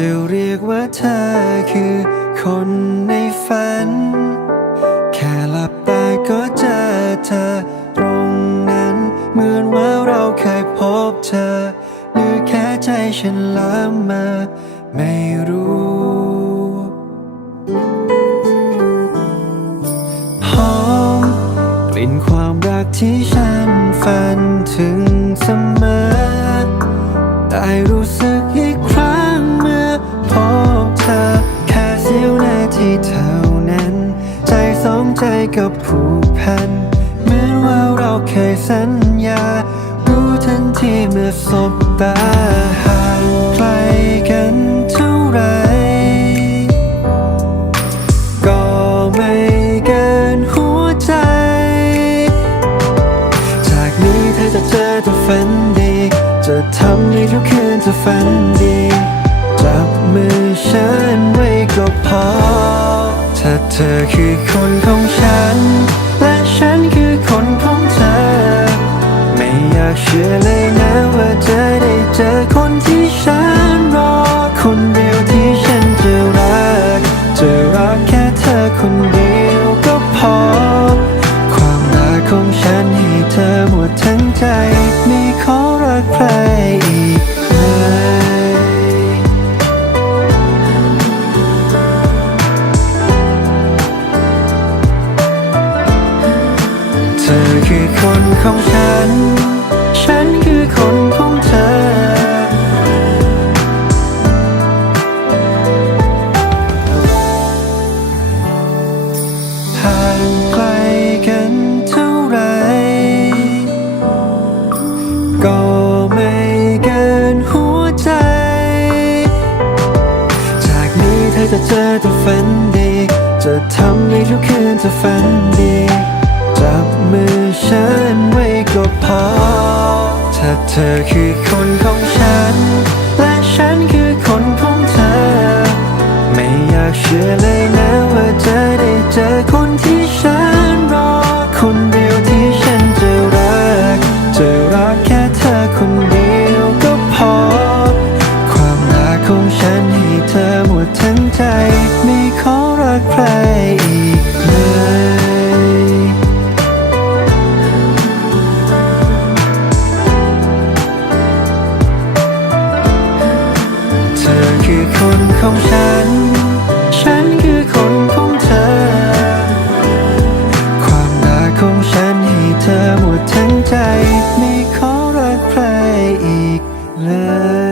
จะเรียกว่าเธอคือคนในฝัน แค่หลับตาก็เจอเธอตรงนั้น เหมือนว่าเราเคยพบเธอ หรือแค่ใจฉันละเมาไม่รู้หอมกลิ่นความรักที่ฉันฝันถึงเสมอ กับผูกพัน เหมือนว่าเราเคยสัญญา รู้ทันทีเมื่อสบตาห่างไกลกันเท่าไร ก็ไม่เกินหัวใจ จากนี้เธอจะเจอแต่ฝันดี จะทำให้ทุกคืนเธอฝันดีจับมือฉันไว้ก็พอ ถ้าเธอคือคนของ เชื่อเลยนะว่าจะได้เจอคนที่ฉันรอ คนเดียวที่ฉันจะรัก จะรักแค่เธอคนเดียวก็พอ ความรักของฉันให้เธอหมดทั้งใจ ไม่ขอรักใครอีกเลยเธอคือคนของฉัน เจอแต่ฝันดี จะทำให้ทุกคืนเธอฝันดี จับมือฉันไว้ก็พอ ถ้าเธอคือคนของฉัน และฉันคือคนของเธอ ไม่อยากเชื่อเลยนะว่าจะได้เจอคนที่ฉันรอ คนเดียวที่ฉันจะรัก จะรักแค่เธอคนเดียวก็พอ ความรักของฉันให้เธอหมดทั้งใจ กใครอีกเลยเธอคือคนของฉัน ฉันคือคนของเธอ ความรักของฉันให้เธอหมดทั้งใจ ไม่ขอรักใครอีกเลย